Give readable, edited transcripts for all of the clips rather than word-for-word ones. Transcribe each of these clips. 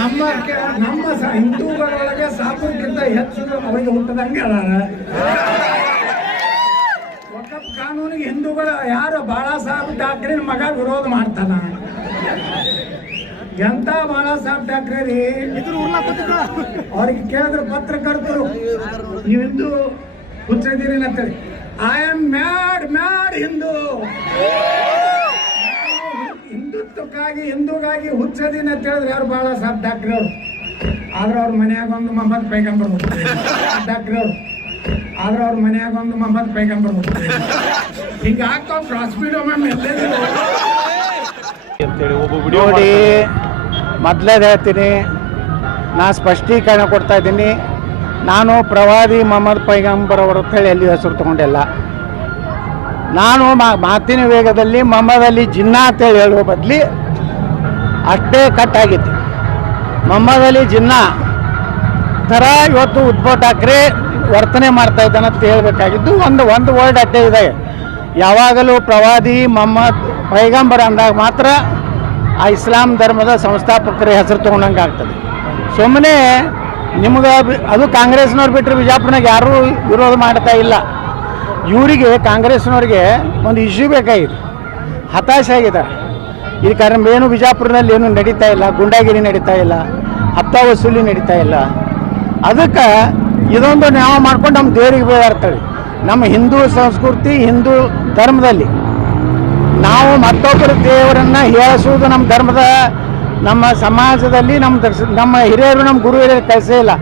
ನಮ್ಮ ಹಿಂದೂಗಳೊಳಗೆ ಸಾಬೂರ್ಗಿಂತ ಹೆಚ್ಚು ಅವರಿಗೆ ಹುಟ್ಟದಂಗೆ ಅದಾರ. ವಕಫ್ ಕಾನೂನಿಗೆ ಹಿಂದೂಗಳು ಯಾರು ಬಾಳಾ ಸಾಹೇಬ್ ಠಾಕ್ರೆ ಮಗ ವಿರೋಧ ಮಾಡ್ತಾನ. ಎಂತ ಬಾಳಾ ಸಾಹೇಬ್ ಠಾಕ್ರೆ ರೀ, ಅವ್ರಿಗೆ ಕೇಳಿದ್ರು ಪತ್ರಕರ್ತರು, ನೀವು ಹಿಂದೂ ಹುಚ್ಚಿದ್ದೀರಿ ಅಂತೇಳಿ. ಐ ಆಮ್ ಮ್ಯಾಡ್ ಹಿಂದೂ, ಹಿಂದುತ್ವಕ್ಕಾಗಿ ಹಿಂದೂಗಾಗಿ ಹುಚ್ಚದೀನಿ ಅಂತ ಹೇಳಿದ್ರೆ ಯಾರು ಬಾಳಾ ಸಾಹೇಬ್ ಠಾಕ್ರೆ ಅವರು. ಆದ್ರೆ ಅವ್ರ ಮನ್ಯಾಗ ಒಂದು ಮೊಹಮ್ಮದ್ ಪೈಗಂಬರ್ ಠಾಕ್ರೆ ಅವರು. ಆದ್ರೆ ಅವ್ರ ಮನ್ಯಾಗ ಒಂದು ಮೊಹಮ್ಮದ್ ಪೈಗಂಬರ್ ಹಿಂಗ ಆಗ್ತಾವ ಕ್ರಾಸ್ ಬೀಡ್ ನೋಡಿ. ಮೊದಲೇದು ಹೇಳ್ತೀನಿ, ನಾ ಸ್ಪಷ್ಟೀಕರಣ ಕೊಡ್ತಾ ಇದ್ದೀನಿ. ನಾನು ಪ್ರವಾದಿ ಮೊಹಮ್ಮದ್ ಪೈಗಂಬರ್ ಅವರ ಹೇಳಿ ಎಲ್ಲಿ ಹೆಸರು ತಗೊಂಡಿಲ್ಲ. ನಾನು ಮಾತಿನ ವೇಗದಲ್ಲಿ ಮೊಹಮ್ಮದ್ ಅಲಿ ಜಿನ್ನಾ ಅಂತೇಳಿ ಹೇಳುವ ಬದಲಿ ಅಷ್ಟೇ ಕಟ್ಟಾಗಿತ್ತು. ಮೊಹಮ್ಮದ್ ಅಲಿ ಜಿನ್ನಾ ಥರ ಇವತ್ತು ಉದ್ಧವ್ ಠಾಕ್ರೆ ವರ್ತನೆ ಮಾಡ್ತಾ ಇದ್ದಾನೆ ಅಂತ ಹೇಳಬೇಕಾಗಿದ್ದು ಒಂದು ವರ್ಡ್ ಅಡ್ಡೆ ಇದೆ. ಯಾವಾಗಲೂ ಪ್ರವಾದಿ ಮೊಹಮ್ಮದ್ ಪೈಗಂಬರ್ ಅಂದಾಗ ಮಾತ್ರ ಆ ಇಸ್ಲಾಂ ಧರ್ಮದ ಸಂಸ್ಥಾಪಕರ ಹೆಸರು ತೊಗೊಂಡಂಗೆ ಆಗ್ತದೆ. ಸುಮ್ಮನೆ ನಿಮ್ಗೆ ಅದು ಕಾಂಗ್ರೆಸ್ನವ್ರು ಬಿಟ್ಟರೆ ಬಿಜಾಪುರನಾಗ ಯಾರೂ ವಿರೋಧ ಮಾಡ್ತಾ ಇಲ್ಲ. ಇವರಿಗೆ ಕಾಂಗ್ರೆಸ್ನವ್ರಿಗೆ ಒಂದು ಇಶ್ಯೂ ಬೇಕಾಗಿದೆ, ಹತಾಶೆ ಆಗಿದ್ದಾರೆ. ಈ ಕಾರಣ ಏನು ಬಿಜಾಪುರದಲ್ಲಿ ಏನು ನಡೀತಾ ಇಲ್ಲ, ಗುಂಡಾಗಿರಿ ನಡೀತಾ ಇಲ್ಲ, ಹತ್ತ ವಸೂಲಿ ನಡೀತಾ ಇಲ್ಲ. ಅದಕ್ಕೆ ಇದೊಂದು ನಾವು ಮಾಡ್ಕೊಂಡು ನಮ್ಮ ದೇವರಿಗೆ ಬೇಡಾಡ್ತೇವೆ. ನಮ್ಮ ಹಿಂದೂ ಸಂಸ್ಕೃತಿ ಹಿಂದೂ ಧರ್ಮದಲ್ಲಿ ನಾವು ಮತ್ತೊಬ್ಬರ ದೇವರನ್ನು ಹೇಳಿಸುವುದು ನಮ್ಮ ಧರ್ಮದ, ನಮ್ಮ ಸಮಾಜದಲ್ಲಿ ನಮ್ಮ ಹಿರಿಯರು ನಮ್ಮ ಗುರು ಹಿರಿಯರು ಕಲಿಸೇ ಇಲ್ಲ.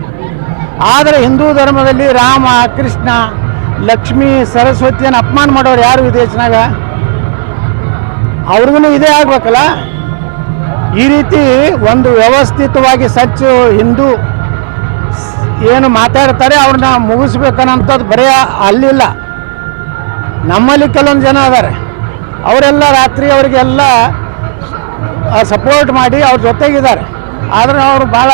ಆದರೆ ಹಿಂದೂ ಧರ್ಮದಲ್ಲಿ ರಾಮ, ಕೃಷ್ಣ, ಲಕ್ಷ್ಮೀ, ಸರಸ್ವತಿಯನ್ನು ಅಪಮಾನ ಮಾಡೋರು ಯಾರು ವಿದೇಶನಾಗ? ಅವ್ರಿಗೂ ಇದೇ ಆಗ್ಬೇಕಲ್ಲ. ಈ ರೀತಿ ಒಂದು ವ್ಯವಸ್ಥಿತವಾಗಿ ಸಚ್ಚು ಹಿಂದೂ ಏನು ಮಾತಾಡ್ತಾರೆ ಅವ್ರನ್ನ ಮುಗಿಸ್ಬೇಕನ್ನೋಂಥದ್ದು ಬರೀ ಅಲ್ಲಿಲ್ಲ. ನಮ್ಮಲ್ಲಿ ಕೆಲವೊಂದು ಜನ ಅದಾರೆ, ಅವರೆಲ್ಲ ರಾತ್ರಿ ಅವರಿಗೆಲ್ಲ ಸಪೋರ್ಟ್ ಮಾಡಿ ಅವ್ರ ಜೊತೆಗಿದ್ದಾರೆ. ಆದರೆ ಅವರು ಭಾಳ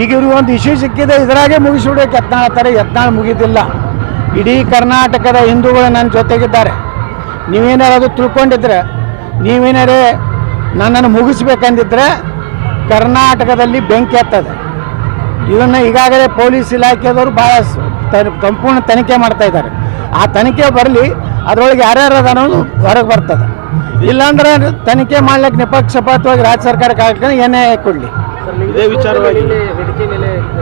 ಈಗ ಇವ್ರಿಗೆ ಒಂದು ಇಶ್ಯೂ ಸಿಕ್ಕಿದೆ, ಇದರಾಗೆ ಮುಗಿಸ್ಬಿಡೋಕೆ ಯತ್ನಾಳ್ ಮುಗಿದಿಲ್ಲ. ಇಡೀ ಕರ್ನಾಟಕದ ಹಿಂದೂಗಳು ನನ್ನ ಜೊತೆಗಿದ್ದಾರೆ. ನೀವೇನಾರು ಅದು ತಿಳ್ಕೊಂಡಿದ್ರೆ, ನೀವೇನಾರೇ ನನ್ನನ್ನು ಮುಗಿಸ್ಬೇಕಂದಿದ್ರೆ ಕರ್ನಾಟಕದಲ್ಲಿ ಬೆಂಕಿ ಹತ್ತದೆ. ಇದನ್ನು ಈಗಾಗಲೇ ಪೊಲೀಸ್ ಇಲಾಖೆದವರು ಭಾಳ ಸಂಪೂರ್ಣ ತನಿಖೆ ಮಾಡ್ತಾ ಇದ್ದಾರೆ. ಆ ತನಿಖೆ ಬರಲಿ, ಅದರೊಳಗೆ ಯಾರ್ಯಾರು ಅದ ಅನ್ನೋದು ಹೊರಗೆ ಬರ್ತದೆ. ಇಲ್ಲಾಂದ್ರೆ ತನಿಖೆ ಮಾಡ್ಲಿಕ್ಕೆ ನಿಪಕ್ಷಪಾತವಾಗಿ ರಾಜ್ಯ ಸರ್ಕಾರಕ್ಕೆ ಏನೇ ಕೊಡಲಿ. ಇದೇ ವಿಚಾರವಾಗಿ